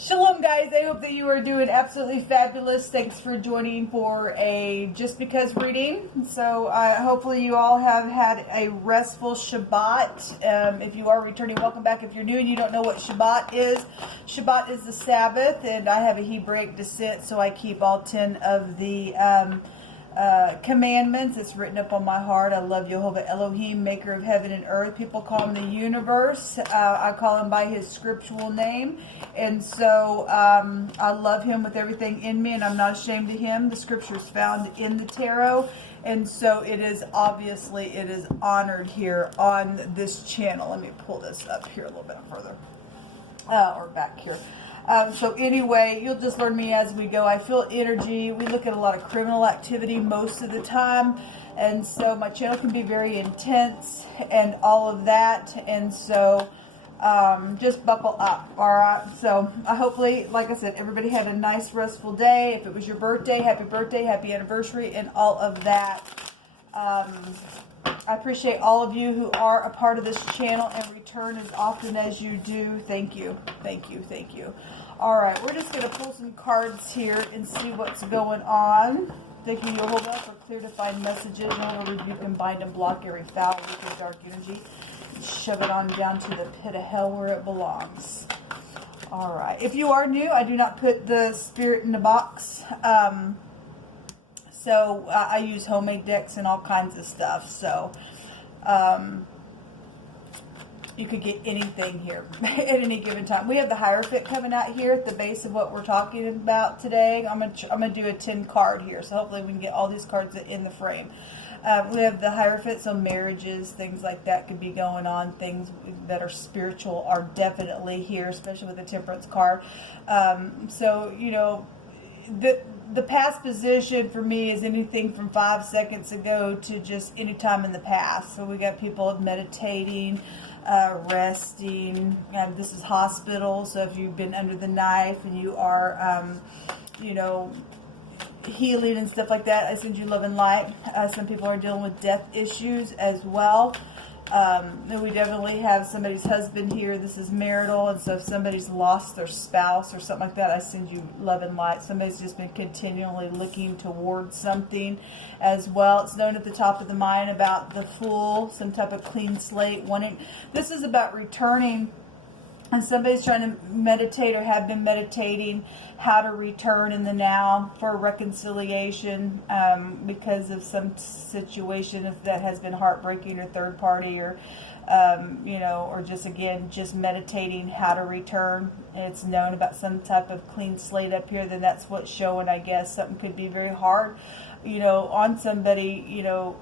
Shalom, guys. I hope that you are doing absolutely fabulous. Thanks for joining for a Just Because reading. So hopefully you all have had a restful Shabbat. If you are returning, welcome back. If you're new and you don't know what Shabbat is the Sabbath, and I have a Hebraic descent, so I keep all 10 of the commandments. It's written up on my heart. I love Jehovah Elohim, maker of heaven and earth. People call him the universe. I call him by his scriptural name. And so I love him with everything in me, and I'm not ashamed of him. The scripture is found in the tarot. And so it is honored here on this channel. Let me pull this up here a little bit further. Or back here. So anyway, you'll just learn me as we go. I feel energy. We look at a lot of criminal activity most of the time. And so my channel can be very intense and all of that. And so just buckle up. All right. So hopefully, like I said, everybody had a nice restful day. If it was your birthday, happy anniversary, and all of that. I appreciate all of you who are a part of this channel and return as often as you do. Thank you. Thank you. Thank you. All right. We're just going to pull some cards here and see what's going on. Thank you, Jehovah, for clear defined messages. Jehovah, rebuke and bind and block every foul, wicked, dark energy. And shove it on down to the pit of hell where it belongs. All right. If you are new, I do not put the spirit in the box. So I use homemade decks and all kinds of stuff. So you could get anything here at any given time. We have the Hierophant coming out here at the base of what we're talking about today. I'm gonna do a 10 card here. So hopefully we can get all these cards in the frame. We have the Hierophant, so marriages, things like that could be going on. Things that are spiritual are definitely here, especially with the Temperance card. So, you know, the past position for me is anything from 5 seconds ago to just any time in the past. So we got people meditating, resting, and this is hospital. So if you've been under the knife and you are, you know, healing and stuff like that, I send you love and light. Some people are dealing with death issues as well. We definitely have somebody's husband here. This is marital, and so if somebody's lost their spouse or something like that, I send you love and light. Somebody's just been continually looking towards something as well. It's known at the top of the mind about the Fool, some type of clean slate. This is about returning. And somebody's trying to meditate or have been meditating how to return in the now for reconciliation because of some situation that has been heartbreaking or third party or, you know, or just, again, just meditating how to return. And it's known about some type of clean slate up here. Then that's what's showing, I guess. Something could be very hard, you know, on somebody, you know,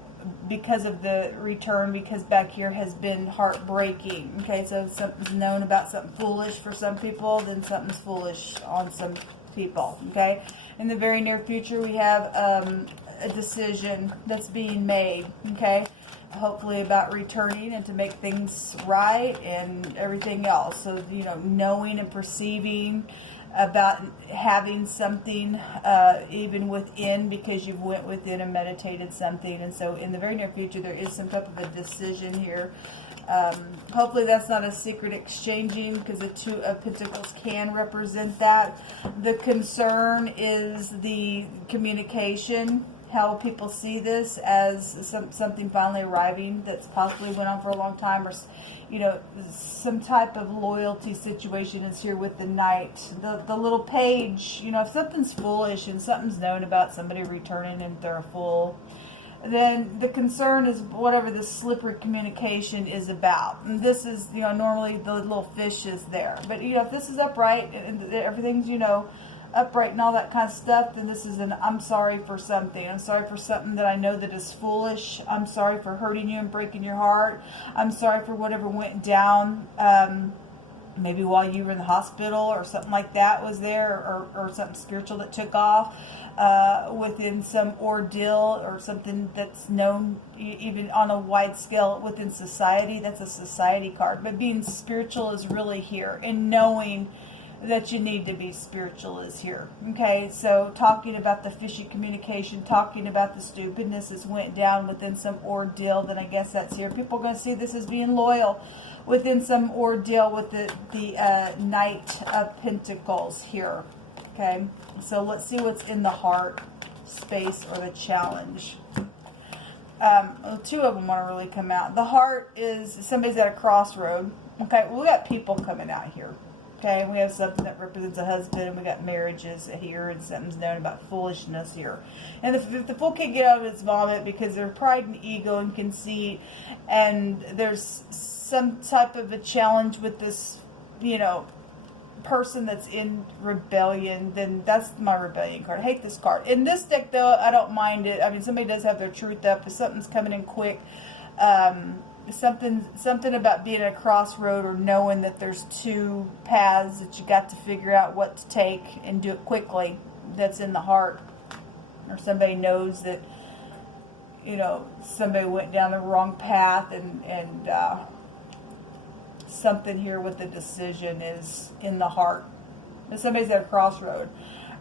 because of the return, because back here has been heartbreaking. Okay, so something's known about something foolish for some people, then something's foolish on some people. Okay, in the very near future we have a decision that's being made, okay, hopefully about returning and to make things right and everything else. So, you know, knowing and perceiving about having something even within, because you've went within and meditated something. And so in the very near future there is some type of a decision here. Hopefully that's not a secret exchanging, because the Two of Pentacles can represent that. The concern is the communication, how people see this as something finally arriving that's possibly went on for a long time, or, you know, some type of loyalty situation is here with the Knight. The little page, you know, if something's foolish and something's known about somebody returning and they're a fool, then the concern is whatever this slippery communication is about. And this is, you know, normally the little fish is there. But, you know, if this is upright and everything's, you know, upright and all that kind of stuff, then this is an I'm sorry for something. I'm sorry for something that I know that is foolish. I'm sorry for hurting you and breaking your heart. I'm sorry for whatever went down, maybe while you were in the hospital or something like that was there, or something spiritual that took off within some ordeal or something that's known even on a wide scale within society. That's a society card. But being spiritual is really here, and knowing that you need to be spiritual is here. Okay, so talking about the fishy communication, talking about the stupidness that went down within some ordeal, then I guess that's here. People are going to see this as being loyal within some ordeal with the Knight of Pentacles here. Okay, so let's see what's in the heart space or the challenge. Two of them want to really come out. The heart is somebody's at a crossroad. Okay, we got people coming out here. Okay, we have something that represents a husband, and we got marriages here, and something's known about foolishness here. And if the fool can't get out of its vomit because there's pride and ego and conceit, and there's some type of a challenge with this, you know, person that's in rebellion, then that's my rebellion card. I hate this card. In this deck, though, I don't mind it. I mean, somebody does have their truth up. If something's coming in quick, something about being at a crossroad or knowing that there's two paths that you got to figure out what to take and do it quickly. That's in the heart. Or somebody knows that, you know, somebody went down the wrong path, and something here with the decision is in the heart. If somebody's at a crossroad,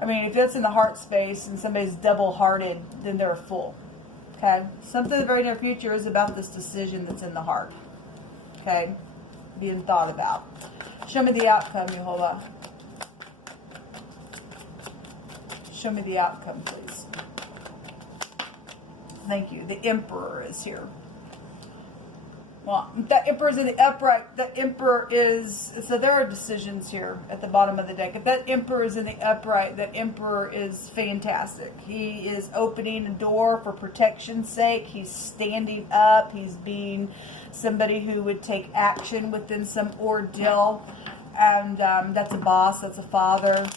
I mean, if it's in the heart space and somebody's double-hearted, then they're a fool. Okay? Something in the very near future is about this decision that's in the heart. Okay? Being thought about. Show me the outcome, Yehovah. Show me the outcome, please. Thank you. The Emperor is here. Well, that Emperor is in the upright. The Emperor is, so there are decisions here at the bottom of the deck. If that Emperor is in the upright, that Emperor is fantastic. He is opening a door for protection's sake. He's standing up. He's being somebody who would take action within some ordeal. And that's a boss. That's a father.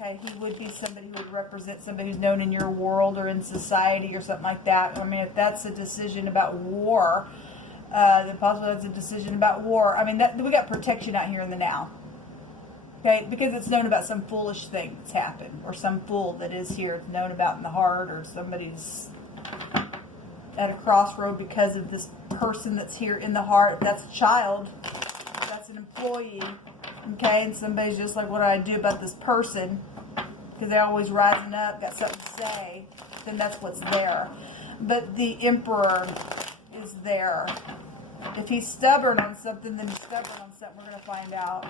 Okay, he would be somebody who would represent somebody who's known in your world or in society or something like that. I mean, if that's a decision about war, then possibly that's a decision about war. I mean, we got protection out here in the now. Okay, because it's known about some foolish thing that's happened, or some fool that is here, it's known about in the heart, or somebody's at a crossroad because of this person that's here in the heart. If that's a child, if that's an employee, okay, and somebody's just like, what do I do about this person? Because they're always rising up, got something to say, then that's what's there. But the Emperor is there. If he's stubborn on something, then he's stubborn on something. We're going to find out.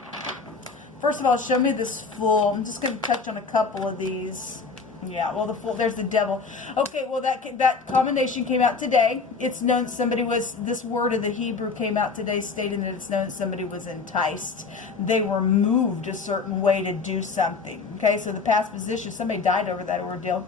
First of all, show me this Fool. I'm just going to touch on a couple of these. Yeah, well, the Fool, there's the Devil. Okay, well, that combination came out today. It's known somebody was, this word of the Hebrew came out today stating that it's known somebody was enticed. They were moved a certain way to do something. Okay, so the past position, somebody died over that ordeal.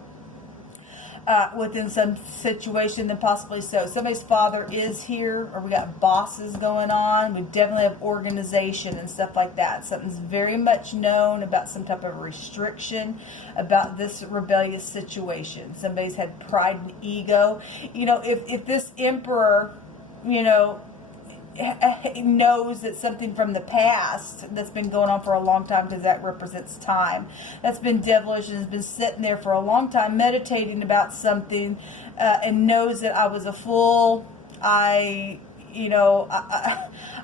Within some situation, then possibly so. Somebody's father is here, or we got bosses going on. We definitely have organization and stuff like that. Something's very much known about some type of restriction about this rebellious situation. Somebody's had pride and ego. You know, if this Emperor, you know, knows that something from the past that's been going on for a long time, because that represents time, that's been devilish and has been sitting there for a long time meditating about something, and knows that I was a fool, I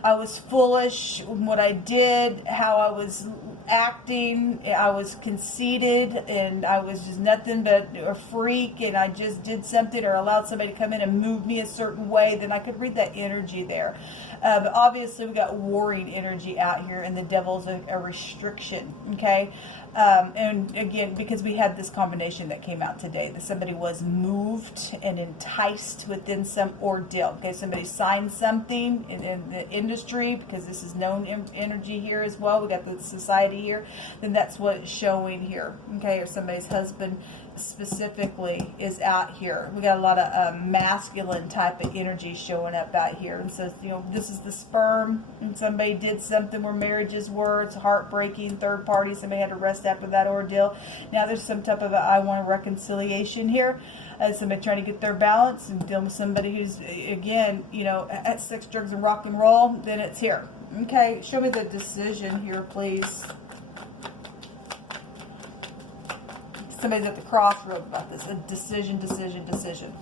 was foolish in what I did, how I was acting, I was conceited, and I was just nothing but a freak, and I just did something or allowed somebody to come in and move me a certain way, then I could read that energy there. But obviously we got warring energy out here, and the Devil's a restriction, okay? And again, because we had this combination that came out today, that somebody was moved and enticed within some ordeal. Okay, somebody signed something in the industry, because this is known energy here as well. We got the society here. Then that's what it's showing here. Okay, or somebody's husband specifically is out here. We got a lot of masculine type of energy showing up out here. And so, you know, this is the sperm, and somebody did something where marriages were. It's heartbreaking. Third party, somebody had to rest after that ordeal. Now there's some type of I want a reconciliation here. Somebody trying to get their balance and dealing with somebody who's, again, you know, at sex, drugs, and rock and roll. Then it's here. Okay, show me the decision here, please. Somebody's at the crossroad about this. A decision.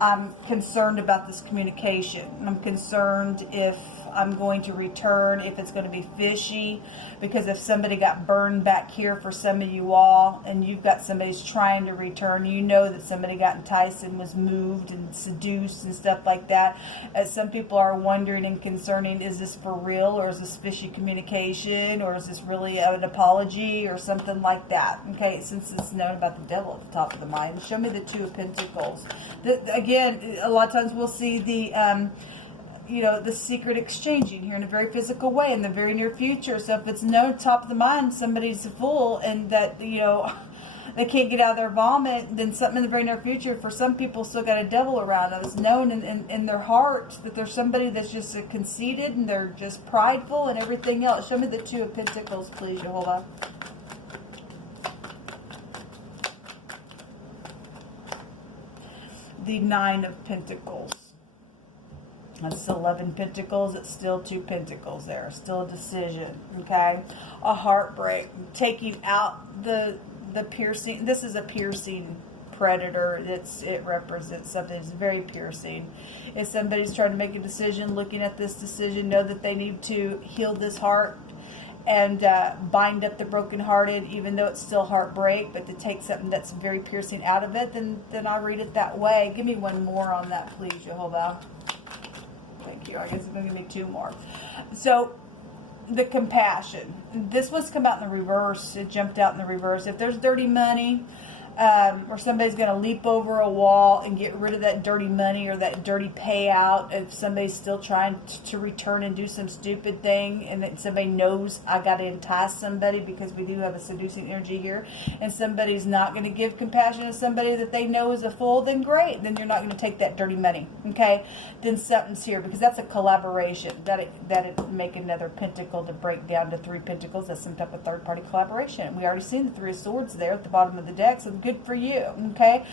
I'm concerned about this communication. I'm concerned if I'm going to return, if it's going to be fishy, because if somebody got burned back here for some of you all, and you've got somebody's trying to return, you know that somebody got enticed and was moved and seduced and stuff like that. As some people are wondering and concerning, is this for real, or is this fishy communication, or is this really an apology or something like that? Okay, since it's known about the devil at the top of the mind, show me the Two of Pentacles. Again, a lot of times we'll see the the secret exchanging here in a very physical way in the very near future. So if it's known top of the mind, somebody's a fool, and that they can't get out of their vomit, then something in the very near future, for some people, still got a devil around them. It's known in their heart that there's somebody that's just conceited and they're just prideful and everything else. Show me the Two of Pentacles, please, Jehovah. The Nine of Pentacles. That's 11 Pentacles. It's still 2 Pentacles there. Still a decision. Okay? A heartbreak. Taking out the piercing. This is a piercing predator. It represents something that's very piercing. If somebody's trying to make a decision, looking at this decision, know that they need to heal this heart and bind up the brokenhearted, even though it's still heartbreak, but to take something that's very piercing out of it, then I read it that way. Give me one more on that, please, Jehovah. Thank you. I guess it's going to give me 2 more. So, the compassion. This one's come out in the reverse. It jumped out in the reverse. If there's dirty money, or somebody's going to leap over a wall and get rid of that dirty money or that dirty payout, if somebody's still trying to return and do some stupid thing, and that somebody knows I got to entice somebody, because we do have a seducing energy here, and somebody's not going to give compassion to somebody that they know is a fool, then great. Then you're not going to take that dirty money. Okay? Then something's here, because that's a collaboration. That'd make another pentacle to break down to 3 pentacles. That's some type of third-party collaboration. We already seen the 3 of Swords there at the bottom of the deck, so good for you. Okay?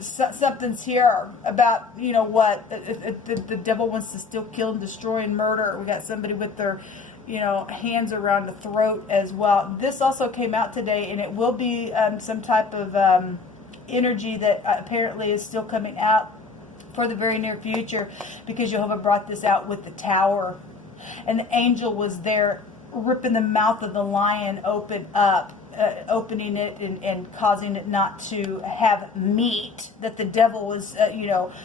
Something's here about, what? The devil wants to still kill and destroy and murder. We got somebody with their, hands around the throat as well. This also came out today, and it will be some type of energy that apparently is still coming out for the very near future, because Jehovah brought this out with the Tower, and the angel was there ripping the mouth of the lion opening it and causing it not to have meat that the devil was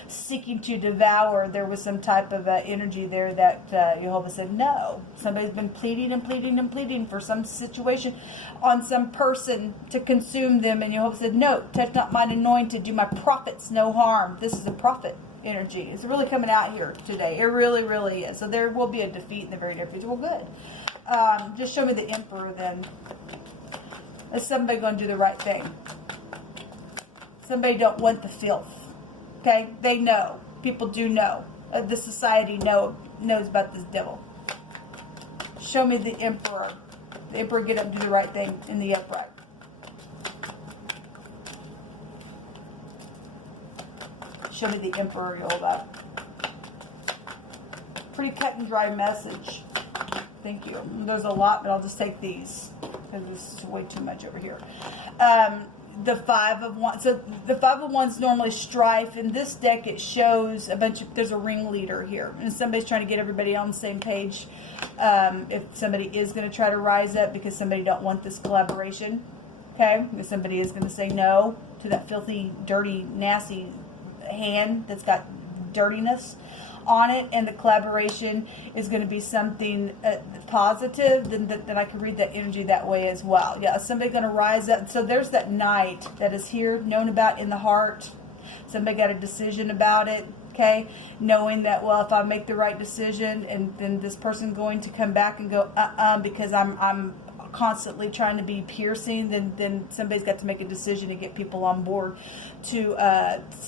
seeking to devour. There was some type of energy there that Jehovah said no. Somebody's been pleading and pleading and pleading for some situation on some person to consume them, and Jehovah said no, touch not mine anointed, do my prophets no harm. This is a prophet energy. It's really coming out here today. It really, really is. So there will be a defeat in the very near future. Well, good. Just show me the Emperor then. Is somebody going to do the right thing? Somebody don't want the filth. Okay? They know. People do know. The society knows about this devil. Show me the Emperor. The Emperor get up and do the right thing in the upright. Show me the Emperor, Yola. Pretty cut and dry message. Thank you. There's a lot, but I'll just take these, because this is way too much over here. The 5 of Wands. So the 5 of Wands normally strife. In this deck, it shows there's a ringleader here, and somebody's trying to get everybody on the same page. If somebody is going to try to rise up because somebody don't want this collaboration, okay? If somebody is going to say no to that filthy, dirty, nasty hand that's got dirtiness on it, and the collaboration is going to be something positive, then I can read that energy that way as well. Yeah, somebody's going to rise up. So there's that Knight that is here, known about in the heart. Somebody got a decision about it, okay? Knowing that, well, if I make the right decision, and then this person's going to come back and go, because I'm constantly trying to be piercing, then somebody's got to make a decision to get people on board to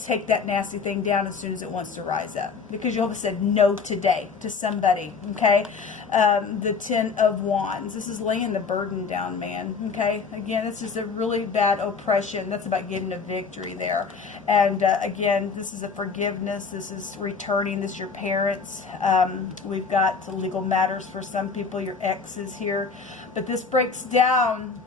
take that nasty thing down as soon as it wants to rise up. Because Jehovah said no today to somebody, okay? The 10 of Wands. This is laying the burden down, man, okay? Again, it's just a really bad oppression. That's about getting a victory there. And again, this is a forgiveness. This is returning. This is your parents. We've got legal matters for some people. Your ex is here. But this breaks down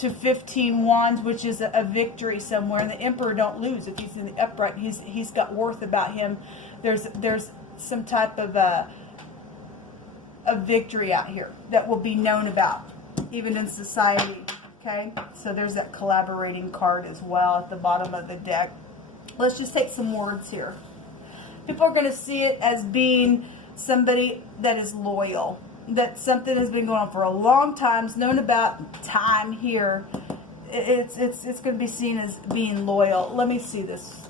to 15 wands, which is a victory somewhere. And the Emperor don't lose. If he's in the upright, he's got worth about him. There's some type of a victory out here that will be known about, even in society. Okay, so there's that collaborating card as well at the bottom of the deck. Let's just take some words here. People are going to see it as being somebody that is loyal, that something has been going on for a long time, is known about time here. It's going to be seen as being loyal. Let me see this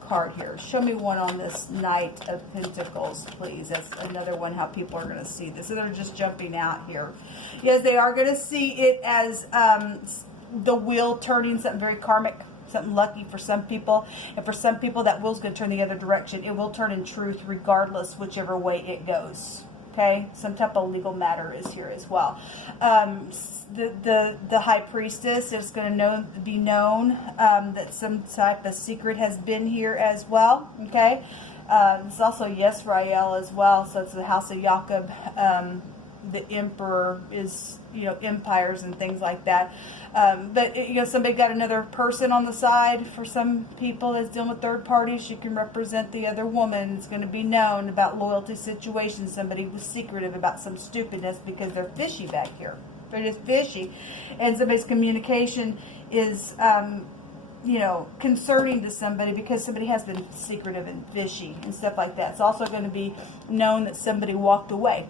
card here. Show me one on this Knight of Pentacles, please. That's another one, how people are going to see this. So they're just jumping out here. Yes, they are going to see it as the wheel turning, something very karmic, something lucky for some people. And for some people, that wheel's going to turn the other direction. It will turn in truth regardless, whichever way it goes. Okay, some type of legal matter is here as well. The High Priestess is going to be known that some type of secret has been here as well. Okay, it's also Yisrael as well, so it's the House of Jacob. The Emperor is, empires and things like that. But somebody got another person on the side. For some people that's dealing with third parties, you can represent the other woman. It's going to be known about loyalty situations. Somebody was secretive about some stupidness because they're fishy back here. They're just fishy. And somebody's communication is, concerning to somebody because somebody has been secretive and fishy and stuff like that. It's also going to be known that somebody walked away.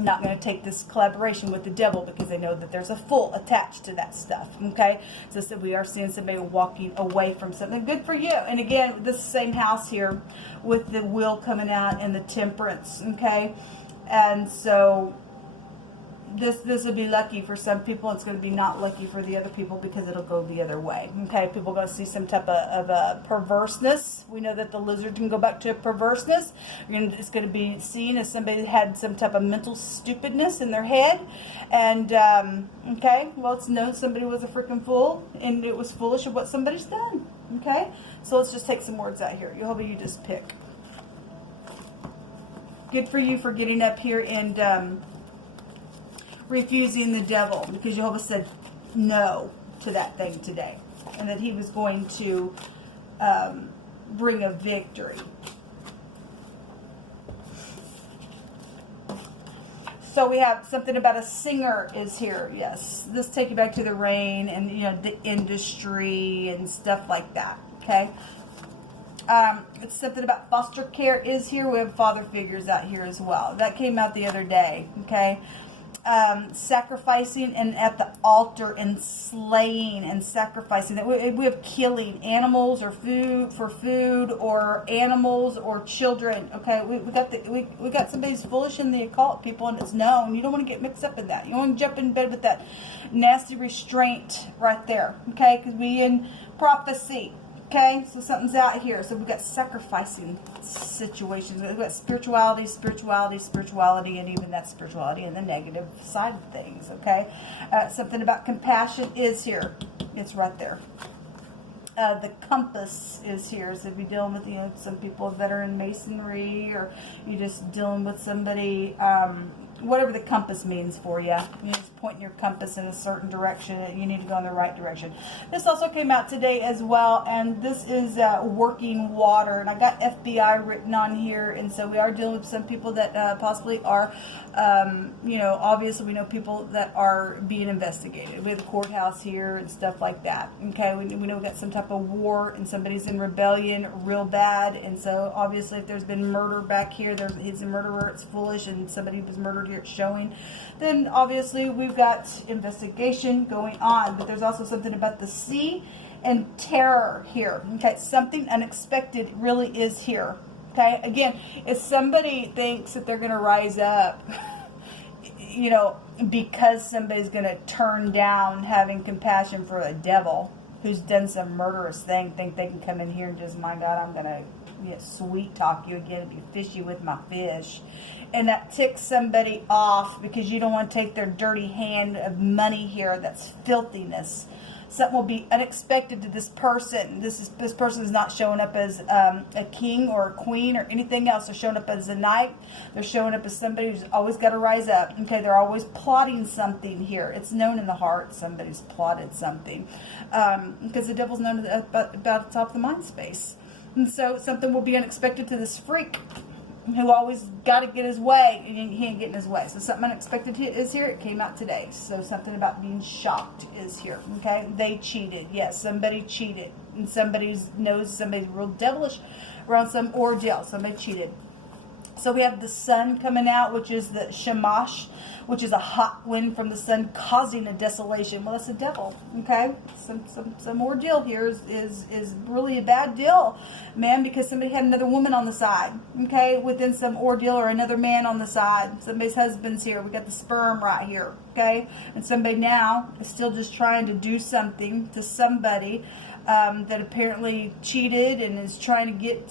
Not going to take this collaboration with the devil because they know that there's a fool attached to that stuff. Okay, so we are seeing somebody walking away from something. Good for you. And again, this same house here with the wheel coming out and the Temperance. Okay, and so this will be lucky for some people. It's going to be not lucky for the other people because it'll go the other way. Okay, people are going to see some type of a perverseness. We know that the lizard can go back to a perverseness. It's going to be seen as somebody had some type of mental stupidness in their head. And, okay, well, it's known somebody was a freaking fool and it was foolish of what somebody's done. Okay, so let's just take some words out here. You just pick. Good for you for getting up here and refusing the devil, because Jehovah said no to that thing today, and that he was going to bring a victory. So we have something about a singer is here. Yes, this take you back to the rain and the industry and stuff like that. Okay. It's something about foster care is here. We have father figures out here as well. That came out the other day. Okay. Sacrificing and at the altar and slaying and sacrificing. We have killing animals or food for food or animals or children. Okay, we got somebody's foolish in the occult, people, and it's known. You don't want to get mixed up in that. You don't want to jump in bed with that nasty restraint right there. Okay, because we in prophecy. Okay, so something's out here. So we've got sacrificing situations. We've got spirituality, and even that spirituality and the negative side of things. Okay, something about compassion is here. It's right there. The compass is here. So if you're dealing with some people that are in masonry, or you're just dealing with somebody. Whatever the compass means for you. You just point your compass in a certain direction. You need to go in the right direction. This also came out today as well, and this is working water. And I got FBI written on here, and so we are dealing with some people that possibly are, obviously we know people that are being investigated. We have the courthouse here and stuff like that. Okay, we know we got some type of war, and somebody's in rebellion real bad, and so obviously if there's been murder back here, he's a murderer, it's foolish, and somebody was murdered here, it's showing, then obviously we've got investigation going on. But there's also something about the sea and terror here. Okay, something unexpected really is here. Okay, again, if somebody thinks that they're going to rise up, because somebody's going to turn down having compassion for a devil who's done some murderous thing, think they can come in here and just, my God, I'm going to sweet talk you again and be fishy with my fish. And that ticks somebody off because you don't want to take their dirty hand of money here. That's filthiness. Something will be unexpected to this person. This person is not showing up as a king or a queen or anything else. They're showing up as a knight. They're showing up as somebody who's always got to rise up. Okay, they're always plotting something here. It's known in the heart somebody's plotted something, because the devil's known about the top of the mind space. And so something will be unexpected to this freak who always got to get his way, and he ain't getting his way. So something unexpected is here. It came out today. So something about being shocked is here. Okay, they cheated. Yes, somebody cheated, and somebody knows somebody's real devilish around some ordeal. Somebody cheated. So we have the sun coming out, which is the shamash, which is a hot wind from the sun causing a desolation. Well, that's the devil. Okay, some ordeal here is really a bad deal, man, because somebody had another woman on the side. Okay, within some ordeal, or another man on the side. Somebody's husband's here. We got the sperm right here. Okay, and somebody now is still just trying to do something to somebody that apparently cheated and is trying to get,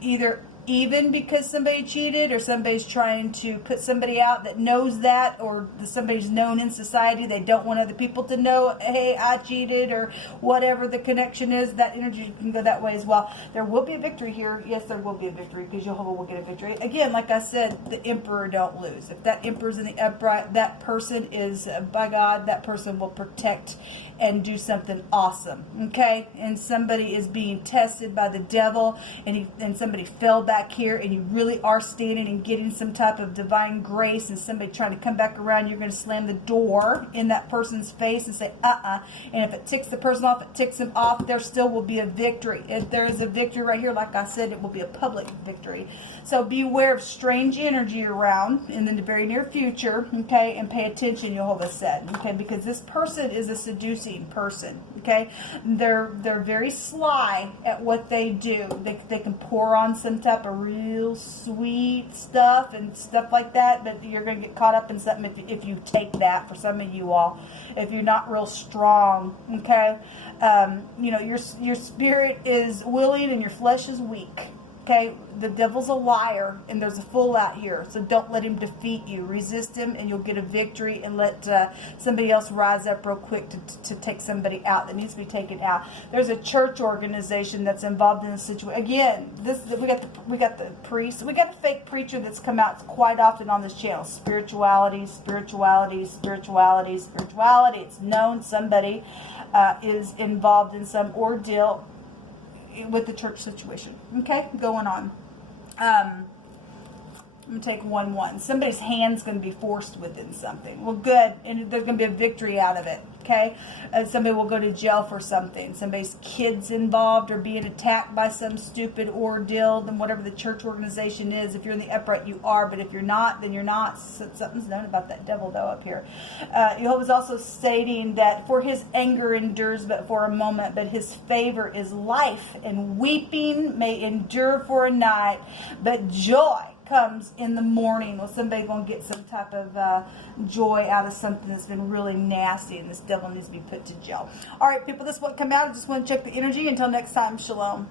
either even because somebody cheated, or somebody's trying to put somebody out that knows that, or somebody's known in society. They don't want other people to know, hey, I cheated, or whatever the connection is. That energy can go that way as well. There will be a victory here. Yes, there will be a victory, because Jehovah will get a victory. Again, like I said, the emperor don't lose. If that emperor's in the upright, that person is, by God, that person will protect and do something awesome. Okay, and somebody is being tested by the devil, and somebody fell back here, and you really are standing and getting some type of divine grace, and somebody trying to come back around, you're going to slam the door in that person's face and say, and if it ticks the person off, it ticks them off. There still will be a victory. If there is a victory right here, like I said, it will be a public victory. So be aware of strange energy around in the very near future, okay, and pay attention, Jehovah said, okay, because this person is a seducing person, okay. They're very sly at what they do. They can pour on some type of real sweet stuff and stuff like that, but you're going to get caught up in something if you take that, for some of you all, if you're not real strong, okay. Your spirit is willing and your flesh is weak. Okay, the devil's a liar, and there's a fool out here, so don't let him defeat you. Resist him, and you'll get a victory, and let somebody else rise up real quick to take somebody out that needs to be taken out. There's a church organization that's involved in the situation. Again, we got the priest. We got a fake preacher that's come out quite often on this channel. Spirituality. It's known somebody is involved in some ordeal with the church situation, okay, going on. I'm going to take 1-1. Somebody's hand's going to be forced within something. Well, good, and there's going to be a victory out of it, okay? Somebody will go to jail for something. Somebody's kid's involved or being attacked by some stupid ordeal, then whatever the church organization is. If you're in the upright, you are, but if you're not, then you're not. Something's known about that devil, though, up here. Jehovah's also stating that for his anger endures but for a moment, but his favor is life, and weeping may endure for a night, but joy comes in the morning. Well, somebody gonna get some type of joy out of something that's been really nasty, and this devil needs to be put to jail. All right, people, this is what come out. I just want to check the energy. Until next time, shalom.